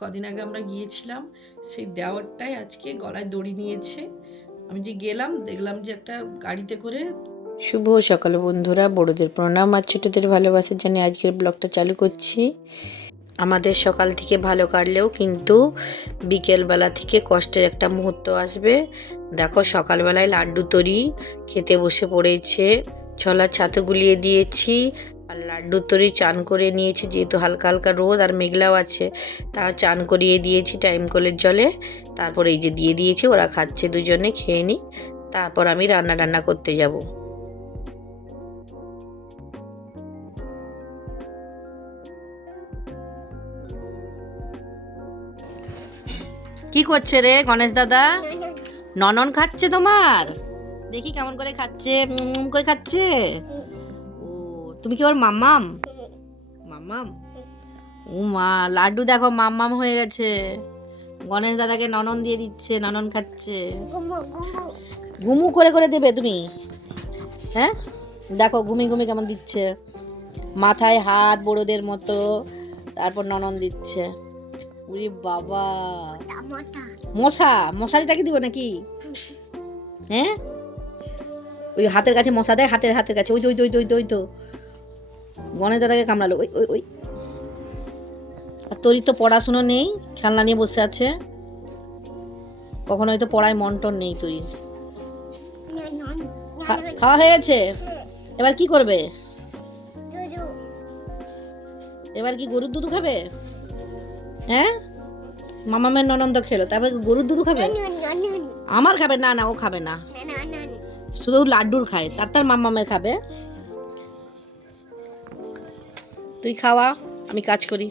কদিন আগে আমরা গিয়েছিলাম, সেই দেওরটাই আজকে গলায় দড়ি নিয়েছে। আমি যে গেলাম দেখলাম যে একটা গাড়িতে করে। শুভ সকাল বন্ধুরা, বড়দের প্রণাম আর ছোটদের ভালোবাসা জানিয়ে আজকের ব্লগটা চালু করছি। আমাদের সকাল থেকে ভালো কাটলেও কিন্তু বিকেলবেলা থেকে কষ্টের একটা মুহূর্ত আসবে। দেখো সকালবেলায় লাড্ডু তরি খেতে বসে পড়েছে, ছোলার ছাতু গুলিয়ে দিয়েছি আর লাড্ডু তরি চান করে নিয়েছি, যেহেতু হালকা হালকা রোদ আর মেঘলাও আছে তা চান করিয়ে দিয়েছি টাইম কলের জলে। তারপর এই যে দিয়ে দিয়েছি, ওরা খাচ্ছে, দুজনে খেয়ে নিই, তারপর আমি রান্না করতে যাব। কি করছে রে গণেশ দাদা? ননন খাচ্ছে তোমার? দেখি কেমন করে খাচ্ছে, করে খাচ্ছে। ও, তুমি কি ওর মাম্মাম? মাম্মাম? ও মা, লাড্ডু দেখো মাম্মাম হয়ে গেছে। গণেশ দাদাকে ননন দিয়ে দিচ্ছে, ননন খাচ্ছে। ঘুমু করে করে দেবে তুমি? হ্যাঁ, দেখো ঘুমি ঘুমি কেমন দিচ্ছে, মাথায় হাত বড়দের মতো, তারপর ননন দিচ্ছে। উরে বাবা, মশারিটাকে দিব নাকি? হ্যাঁ, ওই হাতের কাছে মশা দেয়, হাতের কাছে, ওই তো ওই তো ওই তো ওই তো ওই তো গণেশ দাদাকে কামড়ালো, ওই ওই ওই। আর তোরই তো পড়াশুনো নেই, খেলনা নিয়ে বসে আছে, কখনো হয়তো পড়ায় মন টন নেই তুই। খাওয়া হয়ে গেছে, এবার কি করবে? এবার কি গরুর দুধ খাবে? হ্যাঁ, মামামের ননন্দ খেলো, তারপরে গরুর দুধ খাবে? আমার খাবে না, না ও খাবে না, শুধু লাড্ডুর খায়, তার মামামের খাবে। তুই খাওয়া, আমি কাজ করি।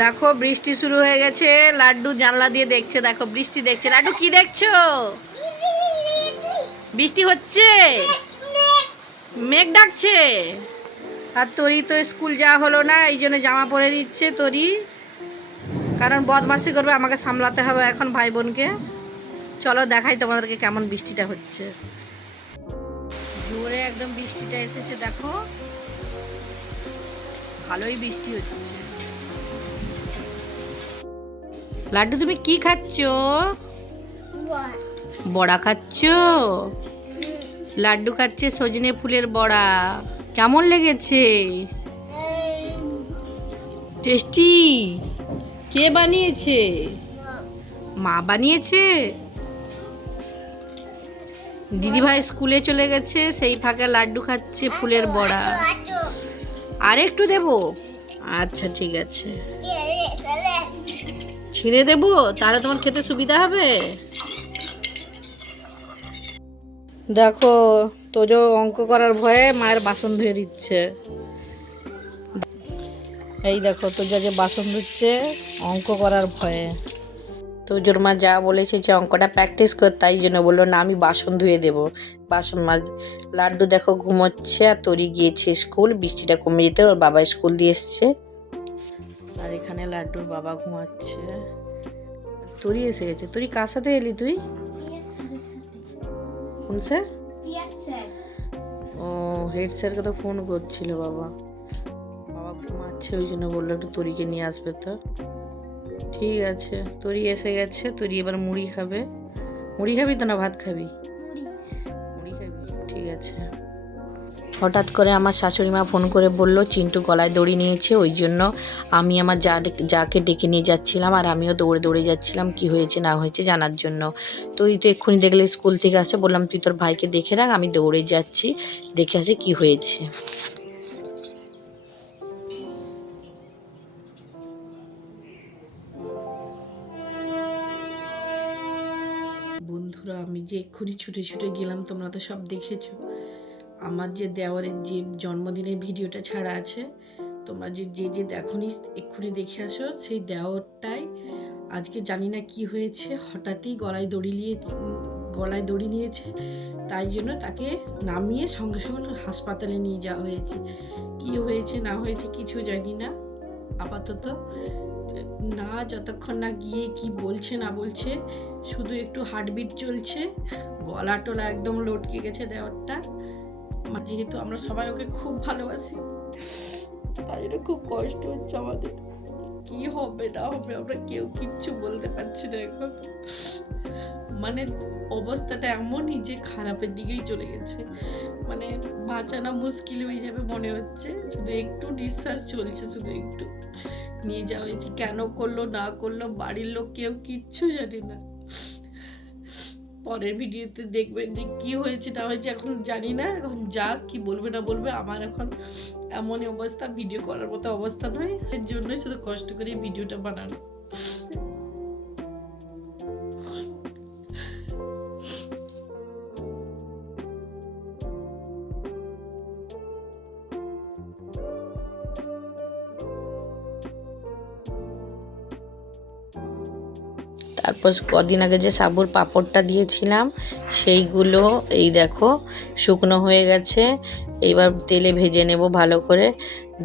দেখো বৃষ্টি শুরু হয়ে গেছে, লাড্ডু জানলা দিয়ে দেখছে, দেখো বৃষ্টি দেখছে। লাড্ডু কি দেখছো? বৃষ্টি হচ্ছে, মেঘ ডাকছে। আর তরি তো স্কুল যাওয়া হলো না, এই জন্য জামা পরে দিচ্ছে তরি, কারণ বদমাশি করবে, আমাকে সামলাতে হবে এখন ভাই বোনকে। চলো দেখাই তোমাদেরকে কেমন বৃষ্টিটা হচ্ছে। জোরে একদম বৃষ্টিটা এসেছে, দেখো ভালোই বৃষ্টি হচ্ছে। লাড্ডু তুমি কি খাচ্ছ? বড়া খাচ্ছ? লাড্ডু খাচ্ছে সজনে ফুলের বড়া, কেমন লেগেছে? টেস্টি? কে বানিয়েছে? মা বানিয়েছে। দিদিভাই স্কুলে চলে গেছে, সেই ফাঁকে লাড্ডু খাচ্ছে ফুলের বড়া। আর একটু দেবো? আচ্ছা ঠিক আছে, ছিঁড়ে দেবো, তাহলে তোমার খেতে সুবিধা হবে। দেখো তোজো অঙ্ক করার ভয়ে মায়ের বাসন ধুয়ে দিচ্ছে। এই দেখো তোজো যে বাসন ধুচ্ছে অঙ্ক করার ভয়ে। তোজোর মা যা বলেছে যে অঙ্কটা প্র্যাকটিস কর, তাই জন্য বললো না আমি বাসন ধুয়ে দেবো, বাসন মাছ। লাড্ডু দেখো ঘুমোচ্ছে আর তরি গিয়েছে স্কুল, বৃষ্টিটা কমে যেতে ওর বাবা স্কুল দিয়ে এসছে। আর এখানে লাড্ডুর বাবা ঘুমাচ্ছে, তরি এসে গেছে। তরি কার সাথে এলি তুই? কোন স্যার? ও, হেড স্যারকে তো ফোন করছিল বাবা। বাবা ঘুমাচ্ছে, ওই জন্য বললো একটু তরিকে নিয়ে আসবে। তো ঠিক আছে, তরি এসে গেছে, তরি এবার মুড়ি খাবে। মুড়ি খাবি তো না ভাত খাবি? মুড়ি খাবি, ঠিক আছে। হঠাৎ করে আমার শাশুড়ি মা ফোন করে বলল চিন্টু গলায় দড়ি নিয়েছে, ওই জন্য আমি আমার যাকে ডেকে নিয়ে যাচ্ছিলাম, আর আমিও দৌড়ে দৌড়ে যাচ্ছিলাম কি হয়েছে না হয়েছে জানার জন্য। তুই তো এক্ষুনি দেখলে স্কুল থেকে আসে, বললাম তুই তোর ভাইকে দেখে রাখ, আমি দৌড়ে যাচ্ছি দেখে আসি কি হয়েছে। বন্ধুরা, আমি যে এক্ষুনি ছুটে ছুটে গেলাম, তোমরা তো সব দেখেছো। আমার যে দেওয়ারের যে জন্মদিনের ভিডিওটা ছাড়া আছে, তোমরা যে যে দেখোনি এক্ষুনি দেখে আসো। সেই দেওয়ারটাই আজকে জানি না কি হয়েছে, হঠাৎই গলায় দড়ি নিয়েছে, তাই জন্য তাকে নামিয়ে সঙ্গে সঙ্গে হাসপাতালে নিয়ে যাওয়া হয়েছে। কি হয়েছে না হয়েছে কিছু জানি না আপাতত, না যতক্ষণ না গিয়ে কি বলছে না বলছে, শুধু একটু হার্টবিট চলছে, গলা টলা একদম লটকে গেছে দেওয়ারটা। যেহেতু আমরা সবাই ওকে খুব ভালোবাসি, তাই জন্য খুব কষ্ট হচ্ছে আমাদের। কি হবে না হবে আমরা কেউ কিচ্ছু বলতে পারছি না এখন। মানে অবস্থাটা এমনই যে খারাপের দিকেই চলে গেছে, মানে বাঁচানো মুশকিল হয়ে যাবে মনে হচ্ছে। শুধু একটু নিঃশ্বাস চলছে, শুধু একটু নিয়ে যাওয়া হয়েছে। কেন করলো না করলো বাড়ির লোক কেউ কিচ্ছু জানি না। পরের ভিডিওতে দেখবেন যে কি হয়েছে না হয়েছে, এখন জানি না। এখন যাক, কি বলবে না বলবে, আমার এখন এমনই অবস্থা, ভিডিও করার মতো অবস্থা নয়। এর জন্যই শুধু কষ্ট করে ভিডিওটা বানানো। তারপর কদিন আগে যে সাবুর পাঁপড়টা দিয়েছিলাম সেইগুলো এই দেখো শুকনো হয়ে গেছে। এবার তেলে ভেজে নেব ভালো করে।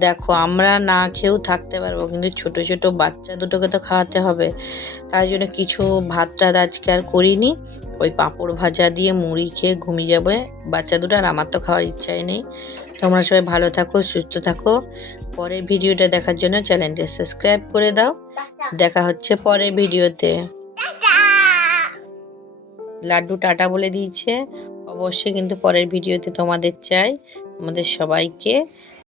দেখো আমরা না খেয়েও থাকতে পারবো, কিন্তু ছোট ছোট বাচ্চা দুটোকে তো খাওয়াতে হবে। তাই জন্য কিছু ভাত টাত আজকে আর করিনি, ওই পাঁপড় ভাজা দিয়ে মুড়ি খেয়ে ঘুমিয়ে যাবে বাচ্চা দুটো। আর আমার তো খাওয়ার ইচ্ছাই নেই। তোমরা সবাই ভালো থাকো, সুস্থ থাকো। পরের ভিডিওটা দেখার জন্য চ্যানেলটি সাবস্ক্রাইব করে দাও। দেখা হচ্ছে পরের ভিডিওতে। লাড্ডু টাটা বলে দিয়েছে। অবশ্যই কিন্তু পরের ভিডিওতে তোমাদের চাই, আমাদের সবাইকে